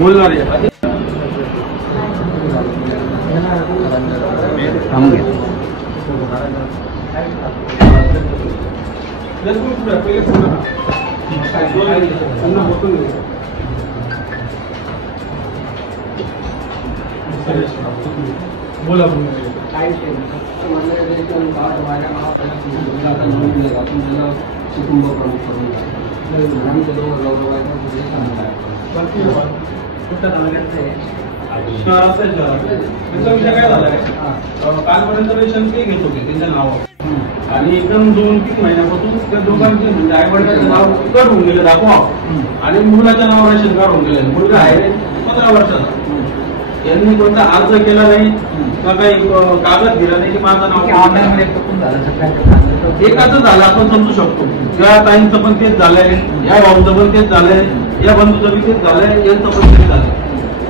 बोलणार बोला कुटुंब प्रमुख त्यांचा विषय काय झालाय, कालपर्यंत रेशन ते घेत होते त्यांच्या नावावर आणि एकदम 2-3 महिन्यापासून त्या दोघांचे म्हणजे आई वडिलांचं नाव कट होऊन गेलं दाखवा आणि मुलाच्या नावावर रेशन कार्ड होऊन गेलं. मुलगा आहे 15 वर्षाचा, यांनी कोणता अर्ज केला नाही किंवा काही कागद दिला नाही की माझं नाव एकाच झालं आपण समजू शकतो. या ताईंचं पण तेच झालंय, या भाऊचं पण तेच झालंय, या बंधूचं पण तेच झालंय, यांचं पण तेच झालंय.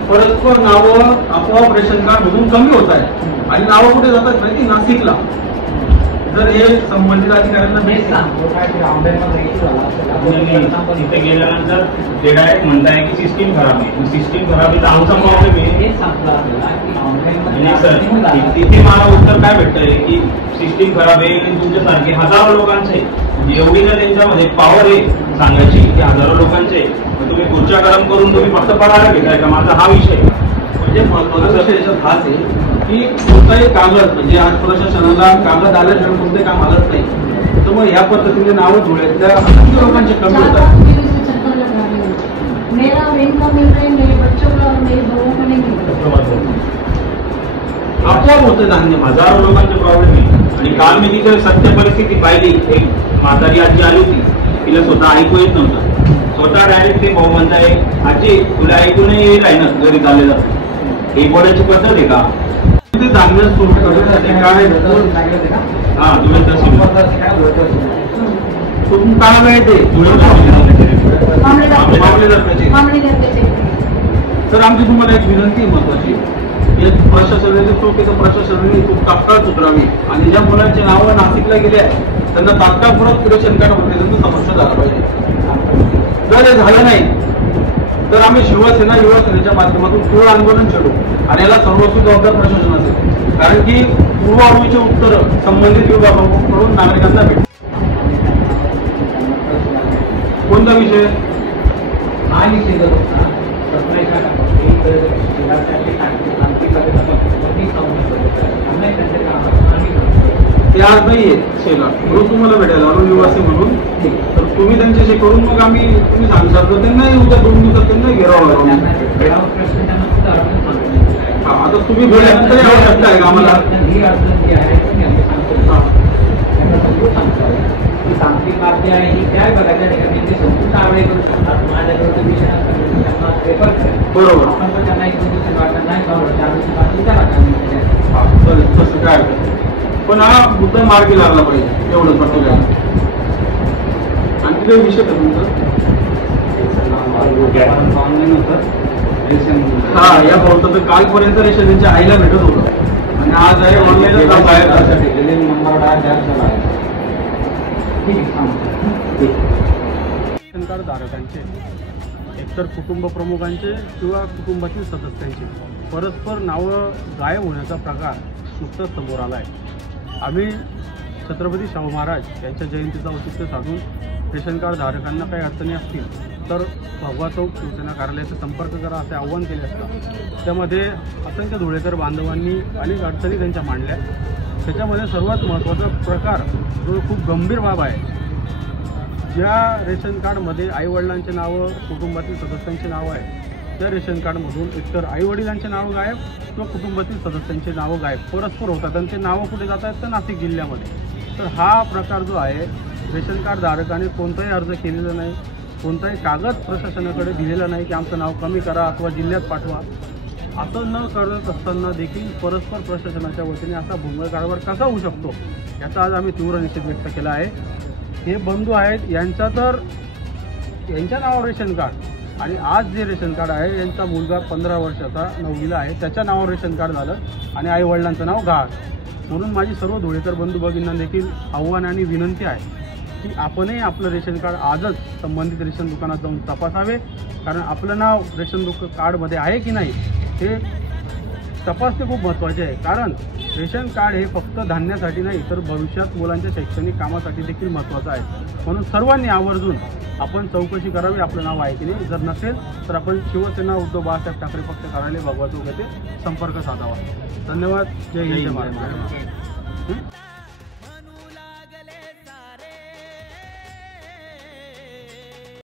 परस्पर नावं आपोआप रेशन कार्ड मधून कमी होत आहे आणि नावं कुठे जातात माहिती, नाशिकला. जर हे संबंधित अधिकाऱ्यांना तिथे गेल्यानंतर ते डायरेक्ट म्हणताय की सिस्टीम खराब आहे. सिस्टीम खराब आहे तर आमचा प्रॉब्लेम आहे सर. तिथे मला उत्तर काय भेटतंय की सिस्टीम खराब आहे आणि तुमच्यासारखे हजारो लोकांचे, एवढी ना त्यांच्यामध्ये पॉवर आहे सांगायची की हजारो लोकांचे तुम्ही खुर्च्या गरम करून तुम्ही फक्त पडायला घेताय का, माझा हा विषय. म्हणजे महत्वाचा विषय याच्यात हाच आहे की कोणताही कागद म्हणजे आज प्रशासनाला कागद आल्याशिवाय कोणते काम आलंच नाही. त्यामुळे ह्या पद्धतीने नावं धुळ्यातल्या किती लोकांचे कमी होतात. आपोआप होतं धान्य, हजारो लोकांचे प्रॉब्लेम आहे. आणि काल मी तिथे सत्य परिस्थिती पाहिली. एक म्हातारी आजी आली होती, तिला स्वतः ऐकू येत नव्हतं. स्वतः डायरेक्ट ते भाऊ म्हणताय आजी तुला ऐकू नाही येईल आहे ना घरी चालले जातं. हे बोलायची पद्धत आहे का? ते धान्य सुरू करण्यासाठी काय हा तुम्ही तशी कुठून काय माहिती तर आमची तुम्हाला एक विनंती आहे महत्वाची, प्रशासनाची चूक आहे तर प्रशासनाने चूक तात्काळ सुधारावी आणि ज्या मुलांची नावं नाशिकला गेली आहे त्यांना तात्काळ परत रेशन कार्ड होते त्यांचं समस्या झाला पाहिजे. जर हे झालं नाही तर आम्ही शिवसेना युवासेनेच्या माध्यमातून तीव्र आंदोलन छेडू आणि याला सर्वस्वी जबाबदार प्रशासन असेल. कारण की पूर्वावरीचे उत्तर संबंधित विभागाकडून नागरिकांना भेटतील. कोणता विषय ते आज नाहीये शेला म्हणून तुम्हाला भेटायला आलो निवासी म्हणून. तर तुम्ही त्यांच्याशी करून मग आम्ही तुम्ही सांगतात त्यांनाही उद्या 2 दिवसात त्यांना घेरावं. आता तुम्ही भेटल्यानंतर आवश्यकता आहे का आम्हाला? तांत्रिक बाबी आहे ही काय बघा त्या ठिकाणी ते संपूर्ण कारवाई करू शकतात. माझ्याकडे विषय बरोबर आपण पण त्यांना 1-2 दिवसात वाटत नाही तसं काय पण हा मुद्दा मार्गी लागला पाहिजे एवढं पटलं. आणखी काही विषय का तुमचं? हा या भाऊचं तर कालपर्यंत रेशन त्यांच्या आईला भेटत होतं आणि आज आहे ऑनलाईन बाहेर रेशन कार्ड धारकांचे एकतर कुटुंब प्रमुखांचे किंवा कुटुंबातील सदस्यांचे परस्पर नावं गायब होण्याचा प्रकार नुकताच समोर आला आहे. आम्ही छत्रपती शाहू महाराज यांच्या जयंतीचा औचित्य साधून रेशन कार्ड धारकांना काही अडचणी असतील तर भगवा चौक शिवसेना कार्यालयाचा संपर्क करा असे आव्हान केले असता. त्यामध्ये असंख्य धुळेकर बांधवांनी अनेक अडचणी त्यांच्या मांडल्या. त्याच्यामध्ये सर्वात महत्त्वाचा प्रकार जो खूप गंभीर बाब आहे, ज्या रेशन कार्डमध्ये आईवडिलांचे नावं कुटुंबातील सदस्यांचे नावं आहे त्या रेशन कार्डमधून एकतर आईवडिलांचे नावं गायब किंवा कुटुंबातील सदस्यांचे नावं गायब परस्पर होतात आणि ते नावं कुठे जात आहेत तर नाशिक जिल्ह्यामध्ये. तर हा प्रकार जो आहे रेशन कार्ड धारकाने कोणताही अर्ज केलेला नाही, कोणताही कागद प्रशासनाकडे दिलेला नाही की आमचं नाव कमी करा अथवा जिल्ह्यात पाठवा, असं न करत असताना देखील परस्पर प्रशासनाच्या वतीने असा भोंगळ कारभार कसा होऊ शकतो याचा आज आम्ही तीव्र निषेध व्यक्त केला आहे. हे बंधू आहेत यांचा तर यांच्या नावावर रेशन कार्ड आणि आज जे रेशन कार्ड आहे यांचा मुलगा 15 वर्षाचा 9वीला आहे त्याच्या नावावर रेशन कार्ड झालं आणि आईवडिलांचं नाव गाळ. म्हणून माझी सर्व धुळेकर बंधू भगिनींना देखील आव्हान आणि विनंती आहे की आपणही आपलं रेशन कार्ड आजच संबंधित रेशन दुकानात जाऊन तपासावे, कारण आपलं नाव रेशन कार्डमध्ये आहे की नाही हे तपासणे खूप महत्त्वाचे आहे. कारण रेशन कार्ड हे फक्त धान्यासाठी नाही तर भविष्यात मुलांच्या शैक्षणिक कामासाठी देखील महत्त्वाचं आहे. म्हणून सर्वांनी आवर्जून आपण चौकशी करावी आपलं नाव आहे की नाही. जर नसेल तर आपण शिवसेना उद्धव बाळासाहेब ठाकरे पक्ष कार्यालय भगवा चौक येथे संपर्क साधावा. धन्यवाद. जय हिंद. जय महाराष्ट्र.